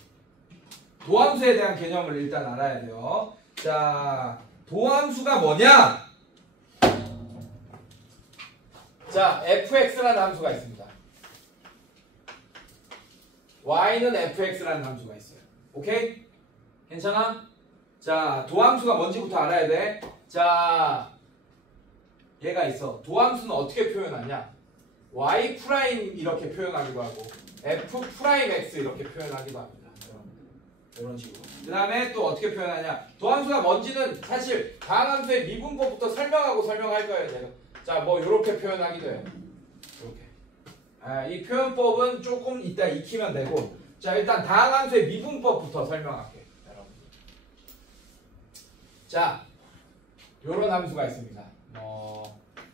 도함수에 대한 개념을 일단 알아야 돼요. 자, 도함수가 뭐냐? 자, fx라는 함수가 있습니다. y는 fx라는 함수가 있어요. 오케이? 괜찮아? 자, 도함수가 뭔지부터 알아야 돼. 자, 얘가 있어. 도함수는 어떻게 표현하냐? y 프라임 이렇게 표현하기도 하고 f 프라임 x 이렇게 표현하기도 합니다. 이런 식으로. 그 다음에 또 어떻게 표현하냐? 도함수가 뭔지는 사실 다항함수의 미분법부터 설명할 거예요. 제가. 자, 뭐 이렇게 표현하기도 해요. 이렇게. 이 표현법은 조금 이따 익히면 되고. 자, 일단 다항함수의 미분법부터 설명할게요. 자, 요런 함수가 있습니다.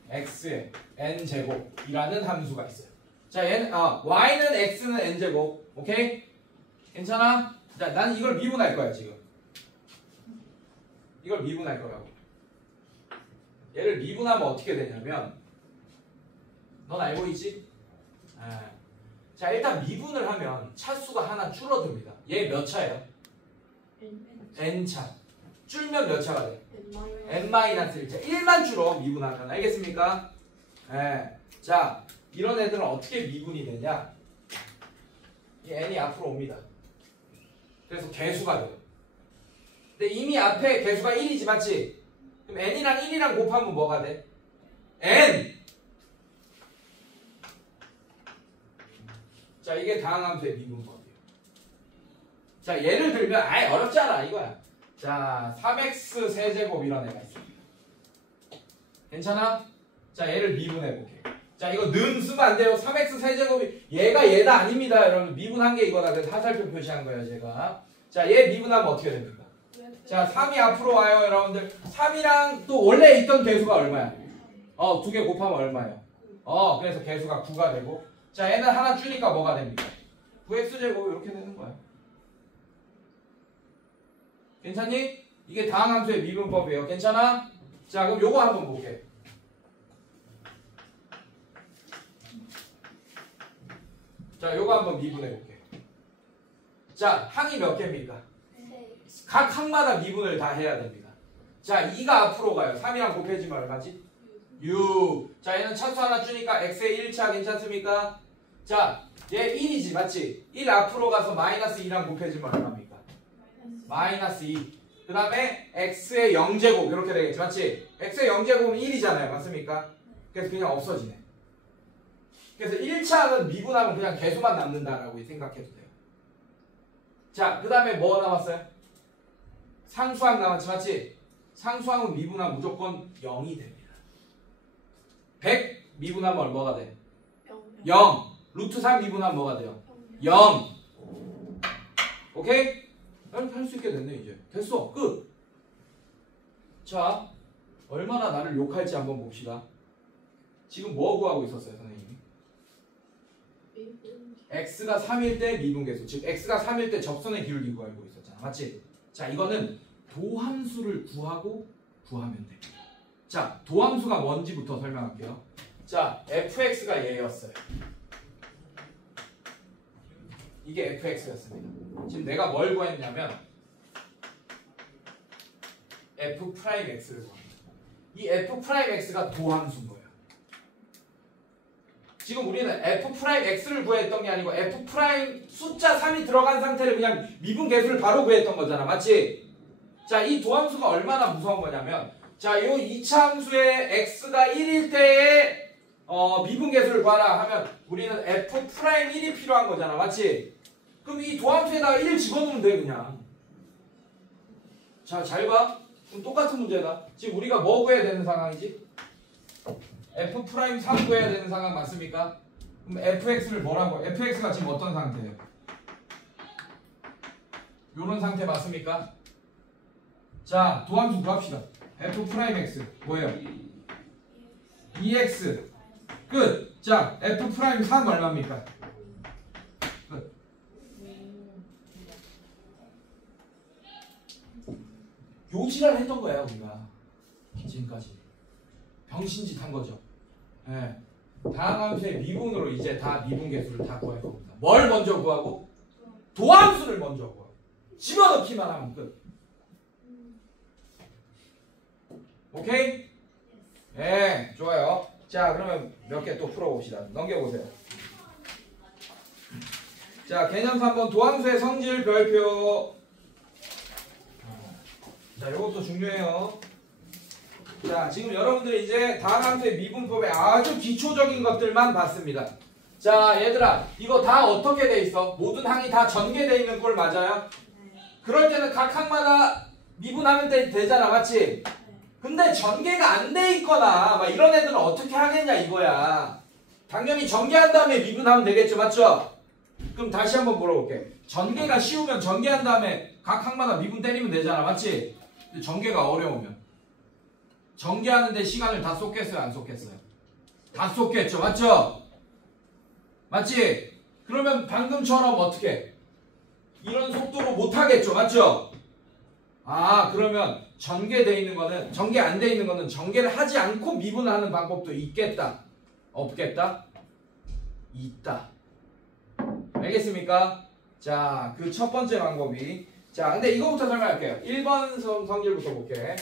x의 n제곱이라는 함수가 있어요. 자, y는 x는 n제곱. 오케이? 괜찮아? 자, 나는 이걸 미분할 거야, 지금. 이걸 미분할 거라고. 얘를 미분하면 어떻게 되냐면, 넌 알고 있지? 자, 일단 미분을 하면 차수가 하나 줄어듭니다. 얘 몇 차예요? n차. 줄면 몇 차가 돼? n-1차. 1만 줄어 미분하면. 알겠습니까? 네. 자, 이런 애들은 어떻게 미분이 되냐? 이 n이 앞으로 옵니다. 그래서 개수가 돼요. 근데 이미 앞에 개수가 1이지 맞지? 그럼 n이랑 1이랑 곱하면 뭐가 돼? n! 자, 이게 다항함수의 미분법이에요. 자, 예를 들면 아예 어렵지 않아 이거야. 자, 3x 세제곱 이런 애가 있습니다. 괜찮아? 자, 얘를 미분해볼게. 자, 이거 는 쓰면 안 돼요. 3x 세제곱이 얘가 얘다 아닙니다. 여러분 미분한 게 이거다. 그래서 화살표 표시한 거예요 제가. 자, 얘 미분하면 어떻게 됩니까? 자, 3이 앞으로 와요 여러분들. 3이랑 또 원래 있던 개수가 얼마야? 두 개 곱하면 얼마예요? 그래서 개수가 9가 되고. 자, 얘는 하나 줄이니까 뭐가 됩니까? 9x제곱 이렇게 되는 거야. 괜찮니? 이게 다항함수의 미분법이에요. 괜찮아? 자, 그럼 요거 한번 볼게. 자, 요거 한번 미분해 볼게. 자, 항이 몇 개입니까? 각 항마다 미분을 다 해야 됩니다. 자, 2가 앞으로 가요. 3이랑 곱해지면 얼마지? 6. 자, 얘는 차수 하나 주니까 x의 1차 괜찮습니까? 자, 얘 1이지 맞지? 1 앞으로 가서 마이너스 2랑 곱해지면 얼마입니까? 마이너스 2. 그 다음에 x의 0제곱 이렇게 되겠지 맞지? x의 0제곱은 1이잖아요 맞습니까? 그래서 그냥 없어지네. 그래서 1차는 미분하면 그냥 개수만 남는다라고 생각해도 돼요. 자, 그 다음에 뭐 남았어요? 상수항 남았지 맞지? 상수항은 미분하면 무조건 0이 됩니다. 100 미분하면 뭐가 돼? 0. 루트 3 미분하면 뭐가 돼요? 0. 오케이? 할 수 있게 됐네 이제. 됐어. 끝. 자, 얼마나 나를 욕할지 한번 봅시다. 지금 뭐 구하고 있었어요 선생님이? x가 3일 때 미분계수, 즉 x가 3일 때 접선의 기울기 구하고 있었잖아, 맞지? 자, 이거는 도함수를 구하면 돼. 자, 도함수가 뭔지부터 설명할게요. 자, fx가 얘였어요. 이게 fx였습니다. 지금 내가 뭘 구했냐면 f'x를 구합니다. 이 f'x가 도함수인 거예요. 지금 우리는 f'x를 구했던 게 아니고 f' 숫자 3이 들어간 상태를 그냥 미분계수를 바로 구했던 거잖아, 맞지? 자, 이 도함수가 얼마나 무서운 거냐면, 자, 요 이차함수의 x가 1일 때의 미분계수를 구하라 하면 우리는 f'1이 필요한 거잖아, 맞지? 그럼 이 도함수에다가 1 집어넣으면 돼, 그냥. 자, 잘 봐. 그럼 똑같은 문제다. 지금 우리가 뭐 구해야 되는 상황이지? f'3 구해야 되는 상황 맞습니까? 그럼 fx를 뭐라고? fx가 지금 어떤 상태예요? 요런 상태 맞습니까? 자, 도함수 구합시다. f'x 뭐예요? 2x 끝. 자, f'3 얼마입니까? 끝. 요지랄 했던 거야, 우리가 지금까지. 병신짓 한 거죠. 예. 다음 함수의 미분으로 이제 다 미분계수를 다 구할 겁니다. 뭘 먼저 구하고? 도함수를 먼저 구하고. 집어넣기만 하면 끝. 오케이? 네, 좋아요. 자, 그러면 몇 개 또 풀어봅시다. 넘겨보세요. 자, 개념 3번 도함수의 성질 별표. 자, 이것도 중요해요. 자, 지금 여러분들이 이제 다음 함수의 미분법의 아주 기초적인 것들만 봤습니다. 자, 얘들아, 이거 다 어떻게 돼 있어? 모든 항이 다 전개돼 있는 꼴 맞아요? 그럴 때는 각 항마다 미분하면 되잖아, 맞지? 근데 전개가 안 돼 있거나 막 이런 애들은 어떻게 하겠냐 이거야. 당연히 전개한 다음에 미분하면 되겠죠, 맞죠? 그럼 다시 한번 물어볼게. 전개가 쉬우면 전개한 다음에 각 항마다 미분 때리면 되잖아, 맞지? 근데 전개가 어려우면 전개하는데 시간을 다 쏟겠어요, 안 쏟겠어요? 다 쏟겠죠, 맞죠? 맞지? 그러면 방금처럼 어떻게? 이런 속도로 못 하겠죠, 맞죠? 아, 그러면 전개돼 있는 거는, 전개 안 돼 있는 거는 전개를 하지 않고 미분하는 방법도 있겠다, 없겠다? 있다. 알겠습니까? 자, 그 첫 번째 방법이, 자, 근데 이거부터 설명할게요. 1번 성질부터 볼게.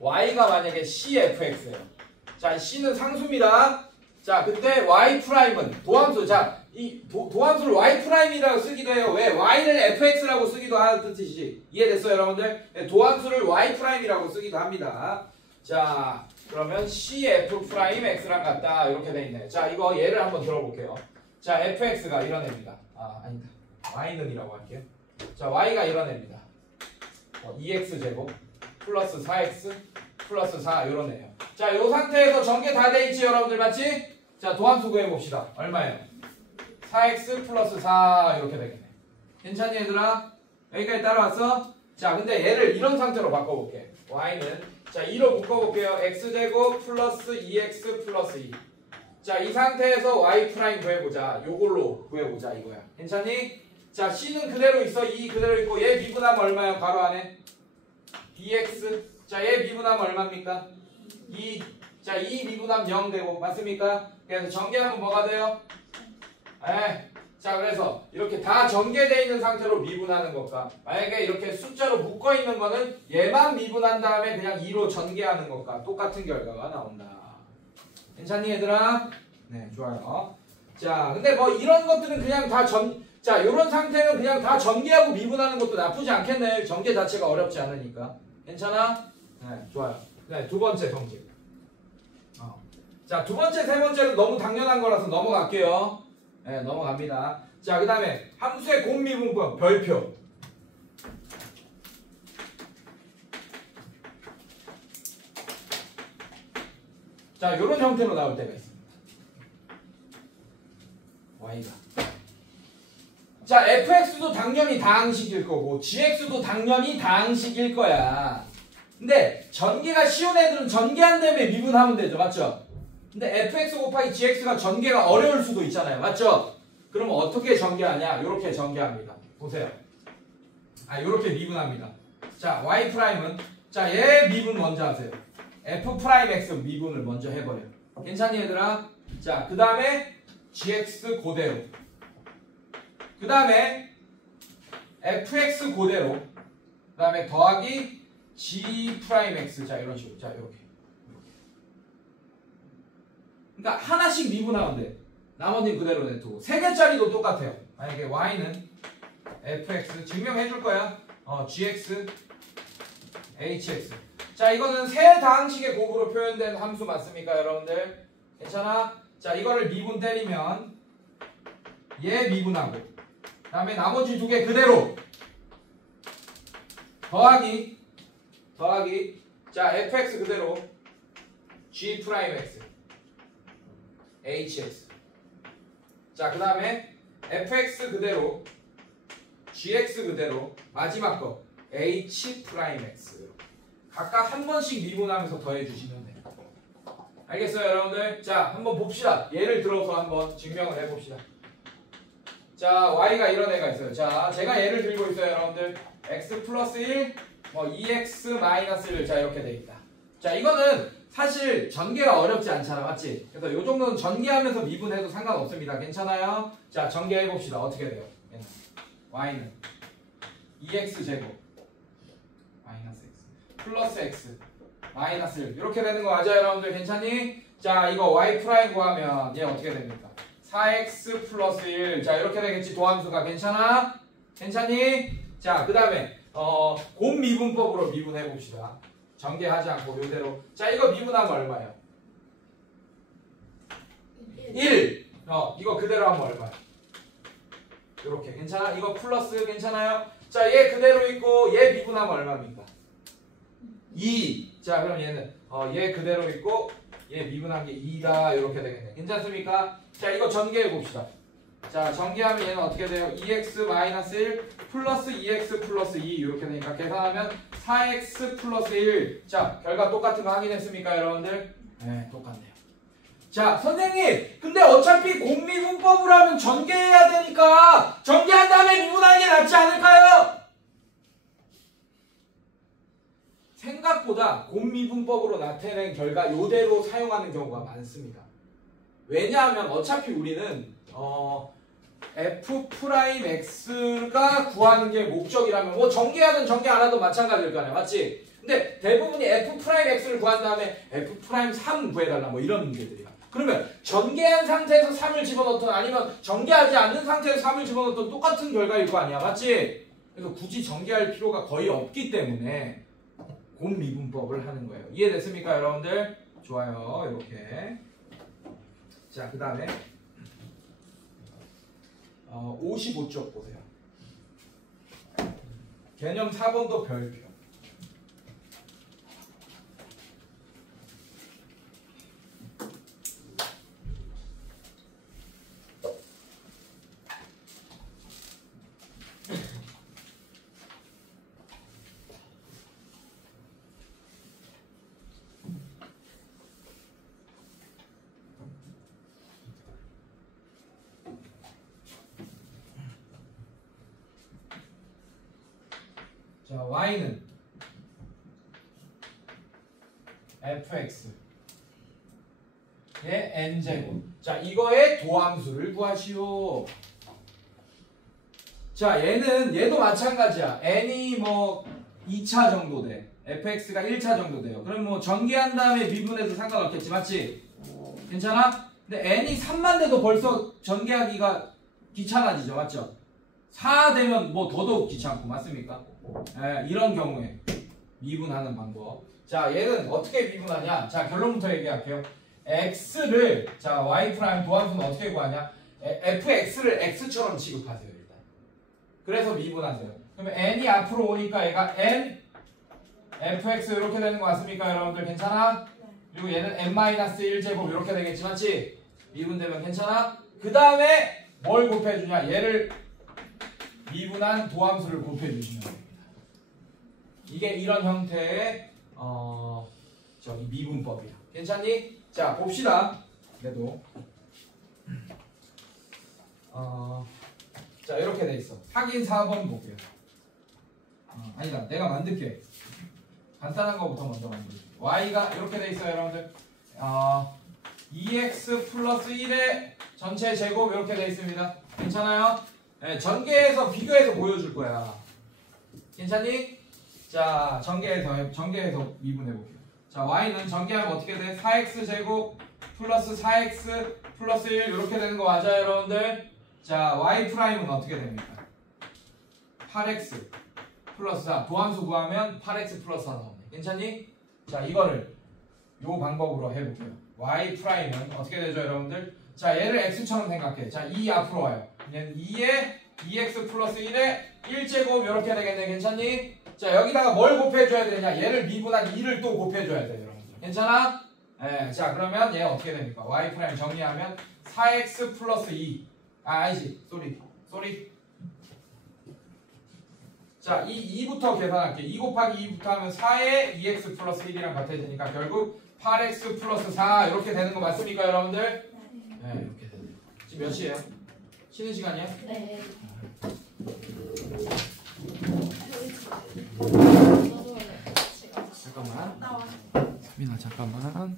y가 만약에 cfx예요. 자, c는 상수입니다. 자, 근데 y'은 도함수. 자, 이 도함수를 y'이라고 쓰기도 해요. 왜? y를 fx라고 쓰기도 하듯이. 이해됐어요, 여러분들? 네, 도함수를 y'이라고 쓰기도 합니다. 자, 그러면 cf'x랑 같다. 이렇게 돼 있네. 자, 이거 예를 한번 들어볼게요. 자, fx가 이런 애입니다. 아, 아니다. y는 이라고 할게요. 자, y가 이런 애입니다. 2x제곱 플러스 4x 플러스 4 이런 애예요. 자, 요 상태에서 전개 다 돼 있지, 여러분들 맞지? 자, 도함수 구해봅시다. 얼마예요? 4x 플러스 4 이렇게 되겠네. 괜찮니, 얘들아? 여기까지 따라왔어? 자, 근데 얘를 이런 상태로 바꿔볼게. y는 자, 2로 묶어볼게요. x제곱 플러스 2x 플러스 2. 자, 이 상태에서 y 프라임 구해보자. 요걸로 구해보자 이거야. 괜찮니? 자, c는 그대로 있어. 2 그대로 있고 얘 미분하면 얼마야? 가로 안에 2x. 자, 얘 미분하면 얼마입니까? 2. 자, 2 미분하면 0 되고 맞습니까? 그래서 전개하면 뭐가 돼요? 네. 자, 그래서 이렇게 다 전개되어 있는 상태로 미분하는 것과 만약에 이렇게 숫자로 묶어있는 거는 얘만 미분한 다음에 그냥 2로 전개하는 것과 똑같은 결과가 나온다. 괜찮니, 얘들아? 네, 좋아요. 자, 근데 뭐 이런 것들은 그냥 다 자, 요런 상태는 그냥 다 전개하고 미분하는 것도 나쁘지 않겠네. 전개 자체가 어렵지 않으니까. 괜찮아? 네, 좋아요. 네, 두 번째 성질. 자, 두 번째, 세 번째는 너무 당연한 거라서 넘어갈게요. 네, 넘어갑니다. 자, 그 다음에 함수의 곱미분법 별표. 자, 이런 형태로 나올 때가 있습니다. y가. 자, fx도 당연히 다항식일 거고 gx도 당연히 다항식일 거야. 근데 전개가 쉬운 애들은 전개한 다음에 미분하면 되죠, 맞죠? 근데 fx 곱하기 gx가 전개가 어려울 수도 있잖아요. 맞죠? 그럼 어떻게 전개하냐? 이렇게 전개합니다. 보세요. 이렇게 미분합니다. 자, y 프라임은 자, 얘 미분 먼저 하세요. f 프라임 x 미분을 먼저 해버려요. 괜찮니 얘들아? 자, 그 다음에 gx 그대로. 그 다음에 fx 그대로. 그 다음에 더하기 g 프라임 x. 자, 이런 식으로. 자, 이렇게. 그러니까 하나씩 미분하면 돼. 나머지는 그대로 내두고. 3개짜리도 똑같아요. 만약에 y는 fx 증명해 줄 거야. gx hx. 자, 이거는 세 다항식의 곱으로 표현된 함수 맞습니까, 여러분들? 괜찮아? 자, 이거를 미분 때리면 얘 미분하고 그 다음에 나머지 2개 그대로 더하기 자, fx 그대로 g 프라임 x hx. 자, 그 다음에 fx 그대로 gx 그대로 마지막 거 h 프라임 x. 각각 한 번씩 미분하면서 더해주시면 돼요. 알겠어요, 여러분들? 자, 한번 봅시다. 예를 들어서 한번 증명을 해봅시다. 자, y가 이런 애가 있어요. 자, 제가 예를 들고 있어요, 여러분들. x 플러스 1, 2x 마이너스 1. 자, 이렇게 돼 있다. 자, 이거는 사실 전개가 어렵지 않잖아, 맞지? 그래서 요 정도는 전개하면서 미분해도 상관없습니다. 괜찮아요? 자, 전개해봅시다. 어떻게 돼요? y는 2x 제곱 마이너스 x 플러스 x 마이너스 1 이렇게 되는 거 맞아요, 여러분들? 괜찮니? 자, 이거 y 프라임 구하면 얘 어떻게 됩니까? 4x 플러스 1. 자, 이렇게 되겠지, 도함수가. 괜찮아? 괜찮니? 자, 그 다음에 곱 미분법으로 미분해 봅시다. 전개하지 않고 이대로. 자, 이거 미분하면 얼마예요? 1. 이거 그대로 하면 얼마예요? 이렇게. 괜찮아? 이거 플러스. 괜찮아요? 자, 얘 그대로 있고 얘 미분하면 얼마입니까? 2. 자, 그럼 얘는 얘 그대로 있고 얘 미분한 게 2다. 이렇게 되겠네. 괜찮습니까? 자, 이거 전개해 봅시다. 자, 전개하면 얘는 어떻게 돼요? 2x 마이너스 1 플러스 2x 플러스 2 이렇게 되니까 계산하면 4x 플러스 1. 자, 결과 똑같은 거 확인했습니까, 여러분들? 네, 똑같네요. 자, 선생님, 근데 어차피 곱미분법으로 하면 전개해야 되니까 전개한 다음에 미분하는 게 낫지 않을까요? 생각보다 곱미분법으로 나타낸 결과 이대로 사용하는 경우가 많습니다. 왜냐하면 어차피 우리는 f 프라임 x가 구하는 게 목적이라면 뭐 전개하든 전개 안 하든 마찬가지일 거 아니야, 맞지? 근데 대부분이 f 프라임 x를 구한 다음에 f 프라임 3 구해달라 뭐 이런 문제들이야. 그러면 전개한 상태에서 3을 집어넣든 아니면 전개하지 않는 상태에서 3을 집어넣든 똑같은 결과일 거 아니야, 맞지? 그래서 굳이 전개할 필요가 거의 없기 때문에 곱미분법을 하는 거예요. 이해됐습니까, 여러분들? 좋아요, 이렇게. 자, 그 다음에 55쪽 보세요. 개념 4번도 별표. 자, y는 fx 의 n제곱. 자, 이거의 도함수를 구하시오. 자, 얘도 마찬가지야. n이 뭐 2차 정도 돼. fx가 1차 정도 돼요. 그럼 뭐 전개한 다음에 미분해도 상관없겠지, 맞지? 괜찮아? 근데 n이 3만 돼도 벌써 전개하기가 귀찮아지죠, 맞죠? 4 되면 뭐 더더욱 귀찮고, 맞습니까? 이런 경우에 미분하는 방법. 자, 얘는 어떻게 미분하냐? 자, 결론부터 얘기할게요. x를, 자, y 프라임 도함수는 어떻게 구하냐? fx를 x처럼 취급하세요, 일단. 그래서 미분하세요. 그러면 n이 앞으로 오니까 얘가 n fx 이렇게 되는 거 맞습니까, 여러분들? 괜찮아? 그리고 얘는 n-1제곱 이렇게 되겠지, 맞지? 미분되면 괜찮아? 그 다음에 뭘 곱해주냐? 얘를 미분한 도함수를 곱해주시면 됩니다. 이게 이런 형태의 저기 미분법이야. 괜찮니? 자 봅시다. 그래도 자 이렇게 돼 있어. 확인 4번 볼게요. 아니다. 내가 만들게. 간단한 거부터 먼저 만들게. y가 이렇게 돼 있어요, 여러분들. 2x 플러스 1의 전체 제곱 이렇게 돼 있습니다. 괜찮아요? 네, 전개해서 비교해서 보여줄 거야. 괜찮니? 자, 전개해서 미분해 볼게요. 자, y는 전개하면 어떻게 돼? 4x 제곱 플러스 4x 플러스 1 이렇게 되는 거 맞아요, 여러분들? 자, y 프라임은 어떻게 됩니까? 8x 플러스 4 도함수 구하면 8x 플러스 4 나오네. 괜찮니? 자, 이거를 요 방법으로 해볼게요. y 프라임은 어떻게 되죠, 여러분들? 자, 얘를 x처럼 생각해. 자, 2 앞으로 와요. 얘는 2에 2x 플러스 1에 1제곱 이렇게 되겠네. 괜찮니? 자, 여기다가 뭘 곱해줘야 되냐? 얘를 미분한 2를 또 곱해줘야 돼요, 여러분들. 괜찮아? 네, 자, 그러면 얘 어떻게 됩니까? y 프라임 정리하면 4x 플러스 2 아니지. 쏘리. 자, 이 2부터 계산할게. 2 곱하기 2부터 하면 4에 2x 플러스 1이랑 같아지니까 결국 8x 플러스 4 이렇게 되는 거 맞습니까, 여러분들? 네, 이렇게 되네요. 지금 몇 시예요? 쉬는 시간이야? 네. 잠깐만. 나와. 민아 잠깐만.